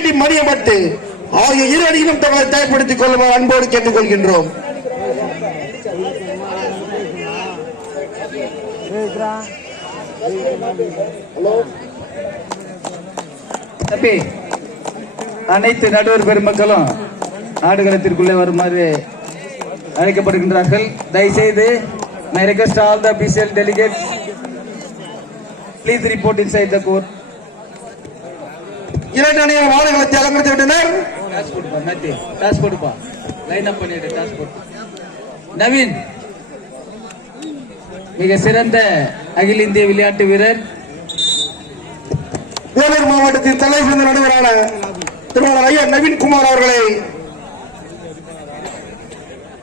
பிடி மணியமட்டு ஆகிய இரு அணியிலும் தங்களை தயப்படுத்திக் கொள்ளுமாறு அன்போடு கேட்டுக் கொள்கின்றோம் தம்பி அனைத்து நடுவர் பெருமக்களும் ஆடுகளத்திற்குள்ளே வருமாறு அழைக்கப்படுகின்றார்கள். தயவுசெய்து my request all the official delegates please report inside the court இரண்டு அணிகள் வாடுகளத்தை அலங்கரித்து விட்டனர். டாஸ் போடுப்பா மேத்தி டாஸ் போடுப்பா லைன் அப் பண்ணிடு டாஸ் போடு நவீன் மிக சிறந்த அகில இந்திய விளையாட்டு வீரர். வேலூர் மாவட்டத்தின் தலை சிறந்த நடுவரான திருமணம் ஐயா நவீன்குமார் அவர்களை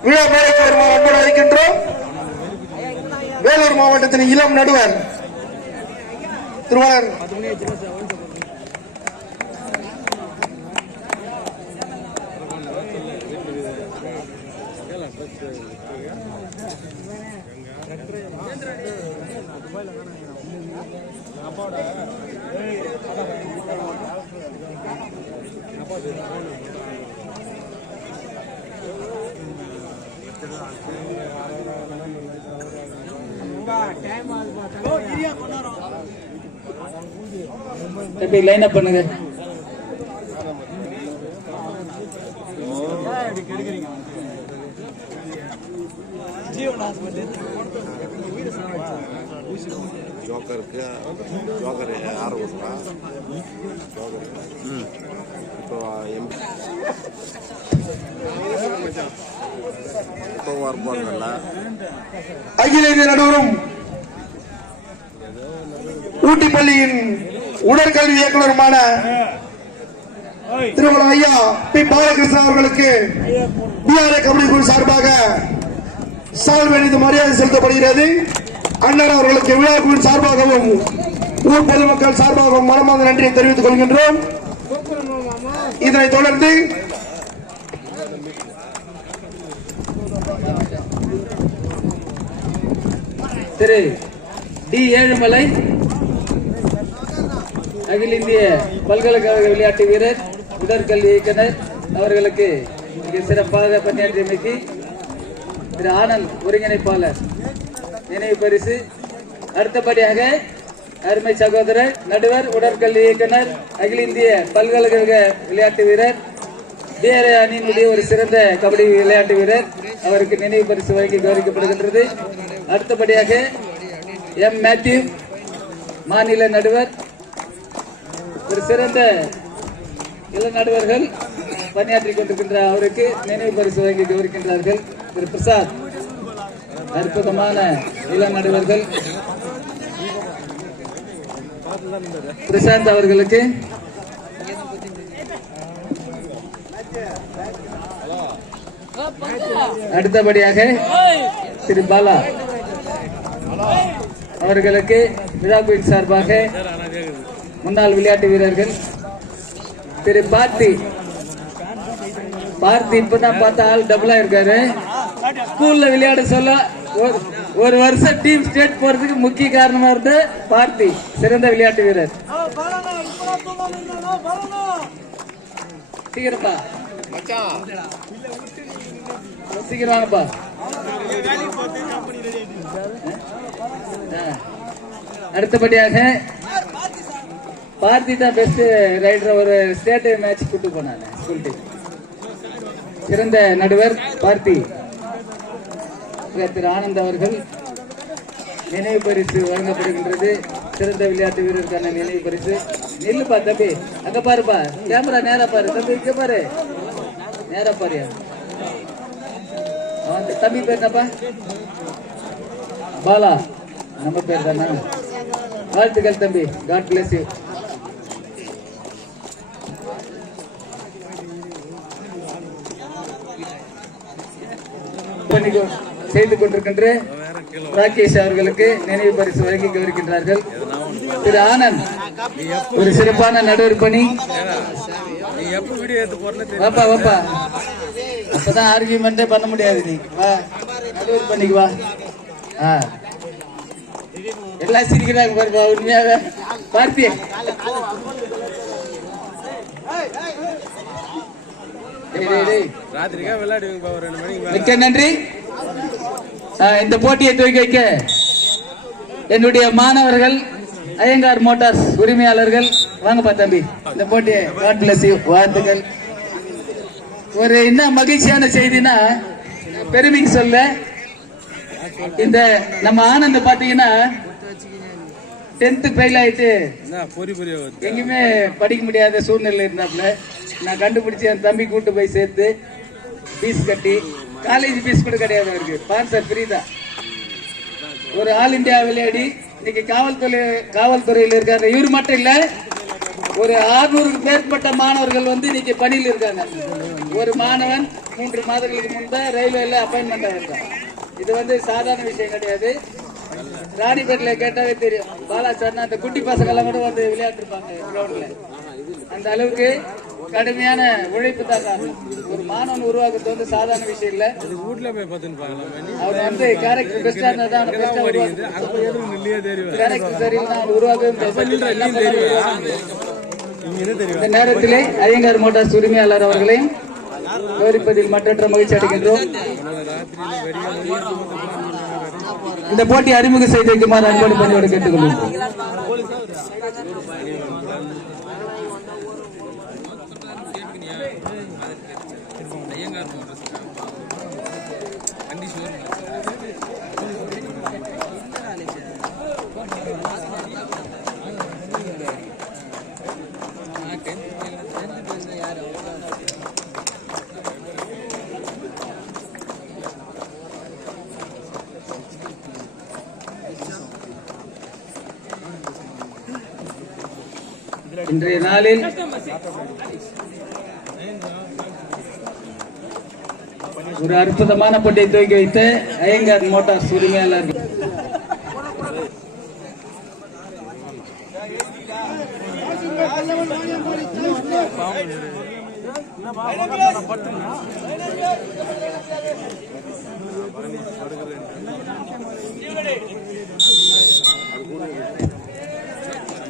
விழா அன்போடு அழைக்கின்றோம். வேலூர் மாவட்டத்தின் இளம் நடுவர் திருமணர் லைன் அப் பண்ணுங்க. ஜோக்கருக்கு ஜோக்கர் யார் ஜோக்கர் இப்போ எம். இப்போ வரப்போறதில்ல அகில இந்திய நடுவரும் ஊட்டி பள்ளியின் உடற்கல்வி இயக்குனருமான திருமணம் ஐயா பி. பாலகிருஷ்ணன் அவர்களுக்கு பிஆர்ஏ கபடி குழு சார்பாக சால்வை மரியாதை செலுத்தப்படுகிறது. அண்ணன் அவர்களுக்கு விழாக்குவின் சார்பாகவும் ஊர் பொதுமக்கள் சார்பாகவும் மனமார்ந்த நன்றியை தெரிவித்துக் கொள்கின்றோம். இதனைத் தொடர்ந்து திரு டி. ஏழுமலை அகில இந்திய பல்கலைக்கழக விளையாட்டு வீரர் உடற்கல்வி இயக்குனர் அவர்களுக்கு சிறப்பாக பணியாற்றியமைக்கு திரு ஆனந்த் ஒருங்கிணைப்பாளர். நினைவு பரிசு அடுத்தபடியாக அருமை சகோதரர் நடுவர் உடற்கல்வி இயக்குனர் அகில இந்திய பல்கலைக்கழக விளையாட்டு வீரர் டிஆர்ஏ அணியினுடைய ஒரு சிறந்த கபடி விளையாட்டு வீரர். அவருக்கு நினைவு பரிசு வழங்கி கௌரவிக்கப்படுகின்றது. அடுத்தபடியாக எம். மேத்யூ மாநில நடுவர். ஒரு சிறந்த இளநடுவர்கள் பணியாற்றிக் கொண்டிருக்கின்ற அவருக்கு நினைவு பரிசு வழங்கி கௌரவிக்கின்றார்கள். திரு பிரசாத் அற்புதமான இள நடுவர்கள் பிரசாந்த் அவர்களுக்கு. அடுத்தபடியாக திரு பாலா. அவர்களுக்கு விழாக்குயின் சார்பாக முன்னாள் விளையாட்டு வீரர்கள். திரு பார்த்தி. பார்த்தி இப்பதான் பார்த்தா ஆள் டபுளா இருக்காரு. ஸ்கூல்ல விளையாட சொல்ல ஒரு- ஒரு வருஷம் டீம் ஸ்டேட் போறதுக்கு முக்கிய காரணமா இருந்த பார்த்தி சிறந்த விளையாட்டு வீரர். சீக்கிரப்பா சீக்கிரம் வாங்கப்பா அடுத்தபடியாக பார்த்தி தான் பெஸ்ட் ரைடர் ஒரு ஸ்டேட் மேட்ச் கூட்டு போனாங்க ஸ்கூல் டீம் சிறந்த நடுவர் பார்த்தி திரு ஆனந்த் அவர்கள் நினைவு பரிசு வழங்கப்படுகின்றது. சிறந்த விளையாட்டு வீரருக்கான நினைவு பரிசு. நில்லுப்பா தம்பி அங்க பாருப்பா கேமரா நேரா பாரு. தம்பி இங்க பாரு. நேரா பாரு. அவன் தம்பி பேர் என்னப்பா? பாலா. நம்ம பேர் தானா வாழ்த்துக்கள் தம்பி. காட் பிளஸ் யூ பண்ணிக்கோ- செய்து கொண்டிருக்கின்ற ராகேஷ் அவர்களுக்கு நினைவு பரிசு வழங்கி கௌரவிக்கின்றார்கள். திரு ஆனந்த் ஒரு சிறப்பான நடுவர் பணி வாப்பா வாப்பா. அப்பதான் ஆர்கியூமெண்டே பண்ண முடியாது நீ. வா நடுவர் வா. ஆ. எல்லாம் சிரிக்கிறாங்க பாருப்பா உண்மையாக பார்த்தி டேய், டேய், இந்த போட்டியை துவக்கி வைக்க என்னுடைய மாணவர்கள் ஐயங்கார் மோட்டார்ஸ் உரிமையாளர்கள் வாங்கப்பா தம்பி இந்த போட்டியை காட் பிளஸ் யூ வாழ்த்துக்கள். ஒரு என்ன மகிழ்ச்சியான செய்தினா பெருமைக்கு சொல்ல இந்த நம்ம ஆனந்த் பாத்தீங்கன்னா டென்த் ஃபெயில் ஆயிட்டு எங்கேயுமே படிக்க முடியாத சூழ்நிலை இருந்தாப்புல நான் கண்டுபிடிச்சு என் தம்பி கூட்டு போய் சேர்த்து ஃபீஸ் கட்டி காலேஜ் ஃபீஸ் கூட கிடையாது அவருக்கு. ஸ்பான்சர் ஃப்ரீ தான். ஒரு ஆல் இந்தியா விளையாடி இன்னைக்கு காவல்துறை காவல்துறையில் இருக்காங்க. இவர் மட்டும் இல்லை ஒரு 600 மேற்பட்ட மாணவர்கள் வந்து இன்னைக்கு பணியில் இருக்காங்க. ஒரு மாணவன் மூன்று மாதங்களுக்கு முன்பு ரயில்வேல அப்பாயின்மெண்ட் ஆகிருக்கான் இது வந்து சாதாரண விஷயம் கிடையாது. ராணிபேட்டில் கேட்டாவே தெரியும். பாலா சார்னா அந்த குட்டி பசங்கள்லாம் கூட வந்து விளையாட்டுருப்பாங்க கிரவுண்ட்ல அந்த அளவுக்கு கடுமையான உழைப்பு தான் காரணம் ஒரு மாணவன் உருவாக்குறது வந்து சாதாரண விஷயம் இல்ல. வீட்டுல போய் பார்த்துன்னு வந்து கேரக்டர் பெஸ்டா இருந்தா தான் பெஸ்டா உருவாக்கு கேரக்டர் சரியில்லை அவன் தெரியும். இந்த நேரத்திலே ஐயங்கார் மோட்டார்ஸ் உரிமையாளர் அவர்களையும் கௌரிப்பதில் மற்றற்ற மகிழ்ச்சி அடைகின்றோம். இந்த போட்டி அறிமுக செய்து வைக்குமாறு அன்போடு பணியோடு கேட்டுக்கொள்கிறோம் இன்றைய நாளில் ஒரு அற்புதமான போட்டியை துவக்கி வைத்த ஐயங்கார் மோட்டார்ஸ் உரிமையாளர்கள்.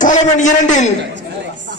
களமன் இரண்டில்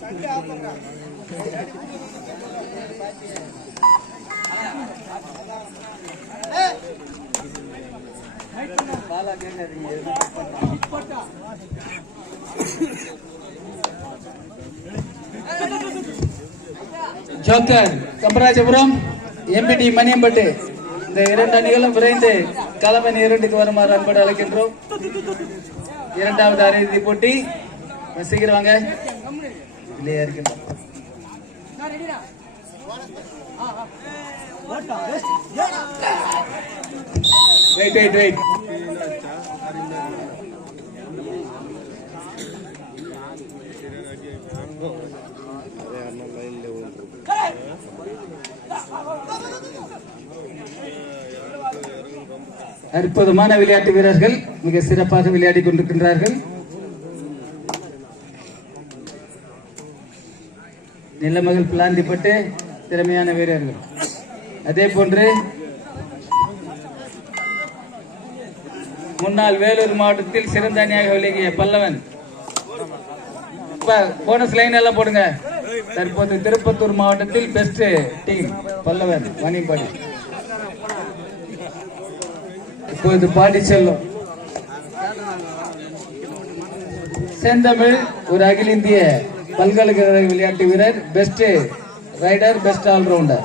Sunday Kambarajapuram doctor Kambarajapuram MPT Maniyampattu. இந்த இரண்டு அணிகளும் விரைந்து களமணி இரண்டுக்கு வருமாறு அன்போடு அழைக்கின்றோம். இரண்டாவது அரையிறுதி போட்டி. சீக்கிரம் வாங்க. இல்லையா இருக்கின்றோம் வெயிட் வெயிட் வெயிட் அதே லைன்ல அற்புதமான விளையாட்டு வீரர்கள் மிக சிறப்பாக விளையாடி கொண்டிருக்கின்றார்கள். நிலமகள் பிளாந்திப்பட்டு திறமையான வீரர்கள். அதே போன்று முன்னாள் வேலூர் மாவட்டத்தில் சிறந்த அணியாக விளங்கிய பல்லவன். போனஸ் லைன் எல்லாம் போடுங்க. தற்போது திருப்பத்தூர் மாவட்டத்தில் பெஸ்ட் டீம் பல்லவன் வாணிப்பாடி இப்போது பாடி செல்லும் செந்தமிழ் ஒரு அகில இந்திய பல்கலைக்கழக விளையாட்டு வீரர் best raider best all-rounder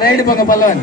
raid போங்க பல்லவன்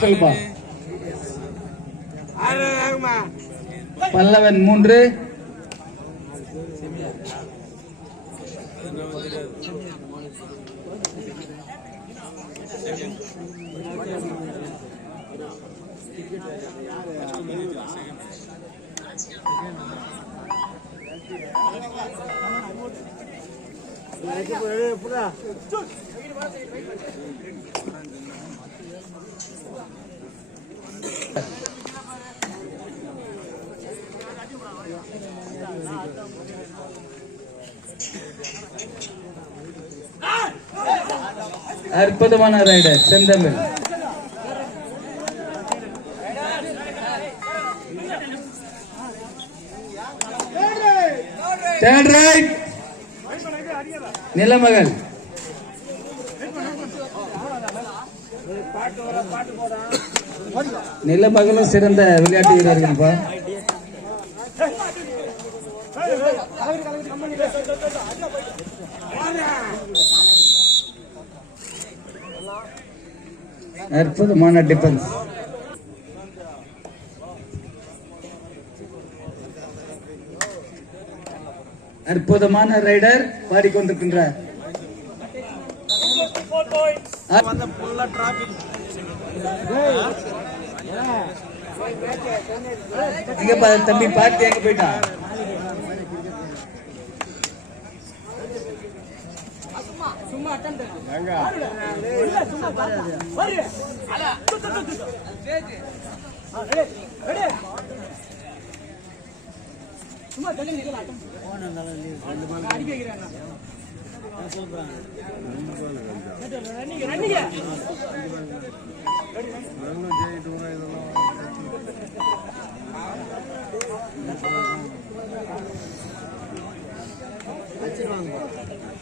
சொல்லுப்பா பல்லவன் மூன்று. அற்புதமான ரைடர் செந்தமிழ். தேர்ட் ரைட் நிலமகள் நிலமகளும் சிறந்த விளையாட்டு வீரர்கள்ப்பா. அற்புதமான டிஃபென்ஸ் அற்புதமான ரைடர் பாடிக்கொண்டிருக்கின்றார். எங்க பா தம்பி பார்த்து எங்க போயிட்டான்.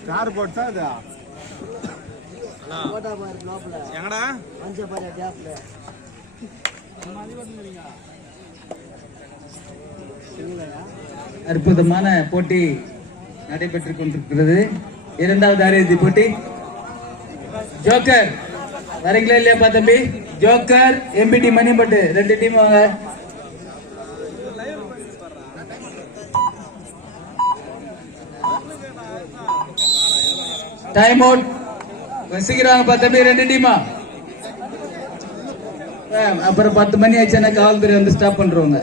கார் போட்டா இதா எங்கடா அற்புதமான போட்டி நடைபெற்றுக் கொண்டிருக்கிறது. இரண்டாவது அரையிறுதி போட்டி? ஜோக்கர். வரீங்களா இல்லையாப்பா தம்பி? ஜோக்கர் எம்பிடி மணிப்பட்டு ரெண்டு டீம் வாங்க. டைம் அவுட் சீக்கிரம் தம்பி ரெண்டு டீமா அப்புறம் பத்து மணி ஆச்சுன்னா காவல்துறை வந்து ஸ்டாப் பண்றவங்க.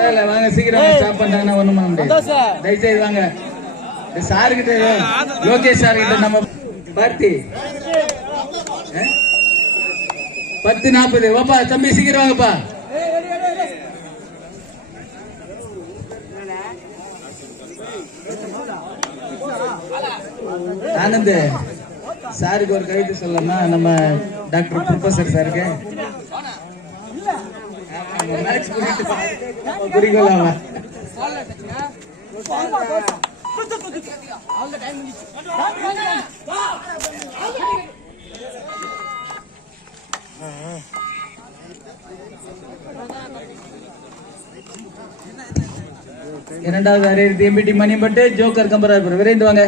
பரவாயில்ல, வாங்க சீக்கிரம் ஸ்டாப் பண்ணாங்கன்னா ஒண்ணும் பண்ண முடியாது. தயவுசெய்து வாங்க. சார் கிட்ட லோகேஷ் சார் கிட்ட நம்ம பார்த்தி? பத்து நாற்பது வாப்பா தம்பி சீக்கிரம் வாங்கப்பா. ஆனந்த் சாருக்கு ஒரு கவிதை சொல்லலாமா நம்ம டாக்டர் ப்ரொஃபசர் சாருக்கு மேக்ஸ் இரண்டாவது அரையிறுதி எம்பிடி மணிப்பட்டு ஜோக்கர் கம்பராபுரம் விரைந்து வாங்க.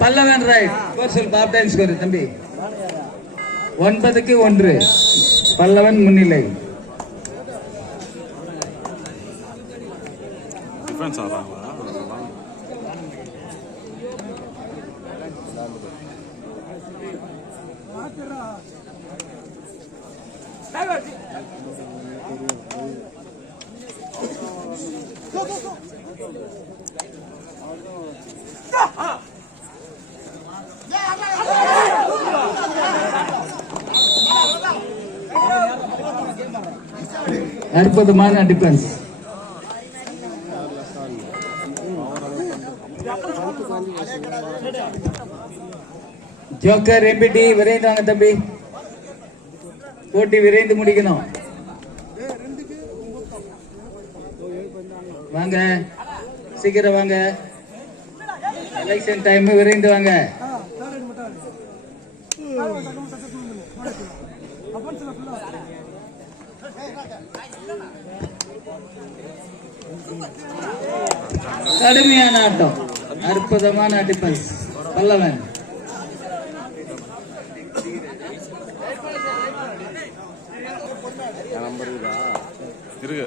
பல்லவன் ரைட் கோர்சல் பாப் டைம் ஸ்கோர் தம்பி. ஒன்பதுக்கு ஒன்று. பல்லவன் முன்னிலை. அற்புதமான டிஃபென்ஸ் ஜோக்கர் எம்பிடி விரைந்து வாங்க தம்பி. போட்டி விரைந்து முடிக்கணும். வாங்க. சீக்கிரம் வாங்க. எலெக்ஷன் டைம் விரைந்து வாங்க. கடுமையான ஆட்டம். அற்புதமான டிஃபென்ஸ் பல்லவன். இருக்கு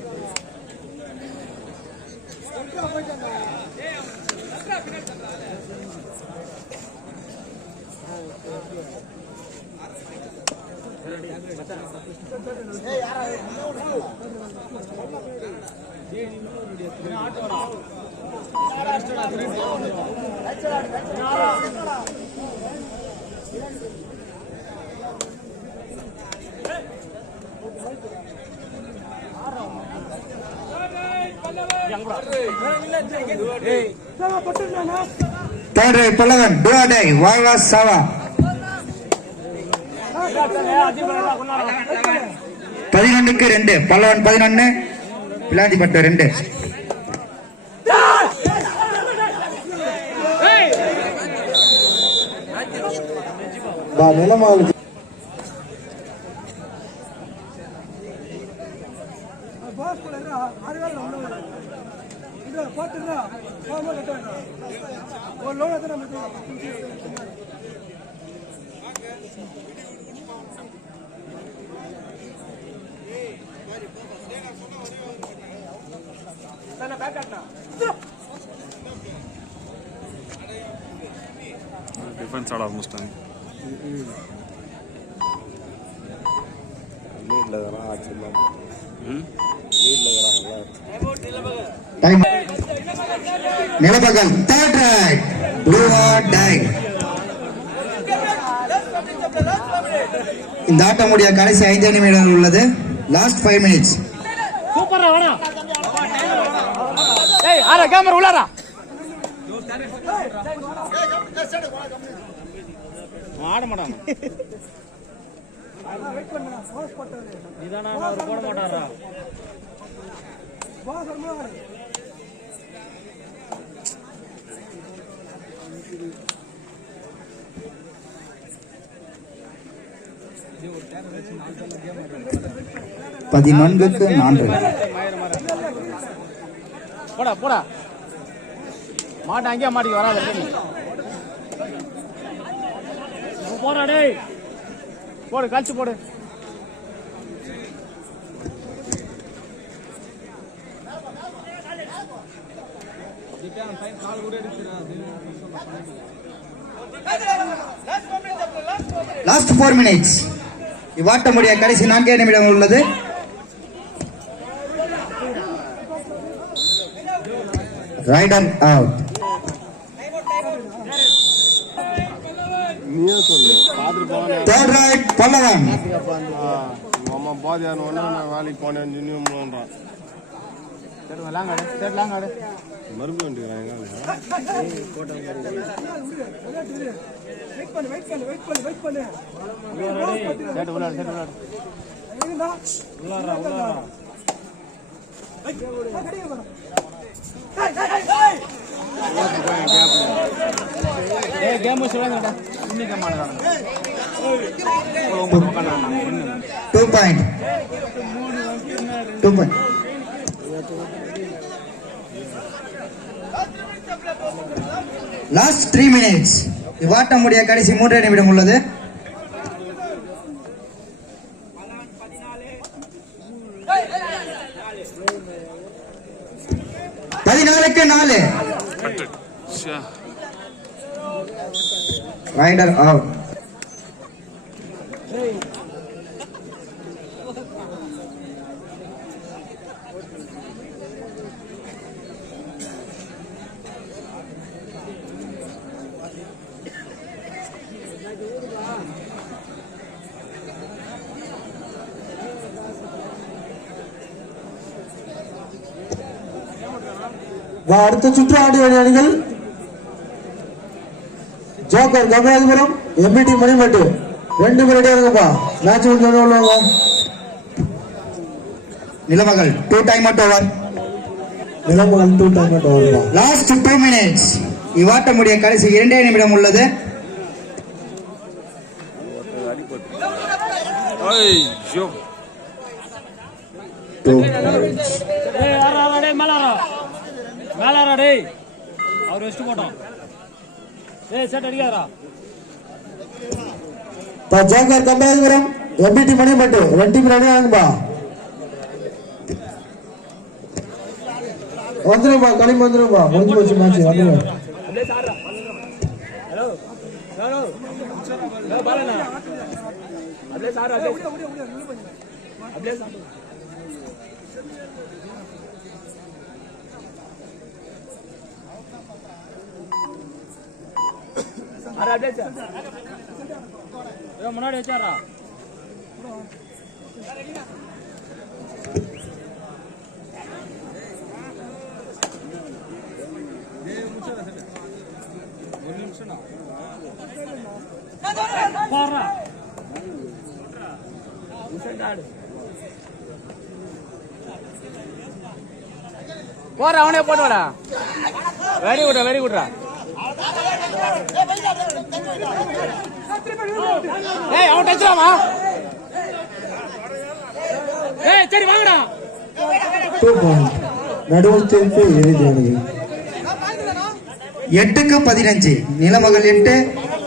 நிமிஷம் தேர்ட் ரைட் பல்லவன் டூ சவா. டை பதினொன்னுக்கு ரெண்டு பல்லவன் பதினொன்னு பிளாதிப்பட்டு ரெண்டு. நிலமாவு டிஃபென்ஸ் ஆட ஆரம்பிச்சிட்டாங்க நீட்ல இருக்கிறான் ஆச்சுலாம் ம்? நீட்ல Nilamagal third raid blue or die இந்த ஆட்டமுடைய கடைசி ஐந்து நிமிடங்கள் உள்ளது. லாஸ்ட் ஃபைவ் மினிட்ஸ் சூப்பரா வாடா. ஏய் ஆரா கேமரா உள்ளாரா? ஆட மாட்டான் இதானா அவர் போட மாட்டாரா? பதினான்குக்கு நான்கு. போடா போடா. மாட்டை அங்கேயே மாட்டிக்கு வராத நீ. போடா டேய். போடு கழிச்சு போடு. லாஸ்ட் ஃபோர் மினிட்ஸ் இவ்வாட்டமுடைய கடைசி நான்கே நிமிடம் உள்ளது. Raider out third raid Pallavan அம்மா பாதியான உடனே நான் வேலைக்கு போனேன் ஜினியம்ன்றான் சரி லாங்காடு சரி லாங்காடு மறுபடியும் வந்துக்கிறாங்க சேட்டு உள்ளாடு சேட்டு உள்ளாடு உள்ளாடுறா உள்ளாடுறா ஏய் கேம் சொல்லுங்கடா இன்னைக்கு மாட்டாங்க two point two point last three minutes இவ்வாட்டமுடைய கடைசி மூன்றே நிமிடம் உள்ளது. பதினாலுக்கு நாலு. ரைடர் அவுட் அடுத்த சுற்று ஆடிய அணிகள்? Joker Kamalathipuram M B T Manimattu. ரெண்டு பேர் ரெடியா இருங்கப்பா. மேட்ச் முடிஞ்ச உள்ளவங்க Nilamagal two time out over Nilamagan two time வருவா லாஸ்ட் டூ மினிட்ஸ் இவ்வாட்டமுடைய கடைசி இரண்டே நிமிடம் உள்ளது. ஐயோ. மேலாரா டேய். அவர் வெஸ்ட் போட்டோம். ஏய் set அடிக்காதடா. Joker Kamalathipuram M B T Manimattu ரெண்டு டீம் ரெடியா இருங்கப்பா வந்துருப்பா களிம்பு வந்துருப்பா முடிஞ்சு போச்சு மேட்ச் வந்துருங்க. ஏய் முன்னாடி வச்சாரா ஒரு நிமிஷம் போடுறா. போற அவனே போட்டு வாடா. வெரி குட்ரா வெரி குட்ரா ஏய் அவன் டச்லாமா ஏய் சரி வாங்கடா. நடுவில் திருப்பி இறுதி எட்டுக்கு பதினஞ்சு. நிலமகள் எட்டு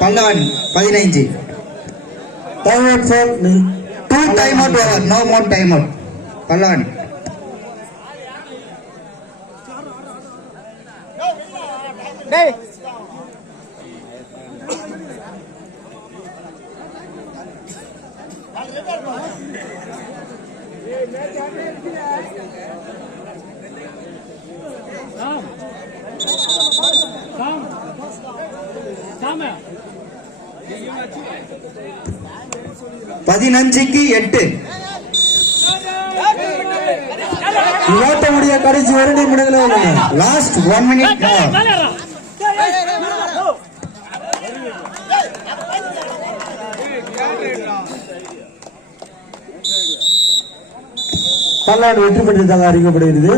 பல்லவன் பதினைஞ்சு. Time out for two time out over no more time out Pallavan. டேய் பதினஞ்சுக்கு எட்டு. ஓட்டமுடைய கடைசி இரண்டு நிமிடங்களே லாஸ்ட் ஒன் மினிட் பல்லாண்டு வெற்றி பெற்றதாக அறிவிக்கப்படுகிறது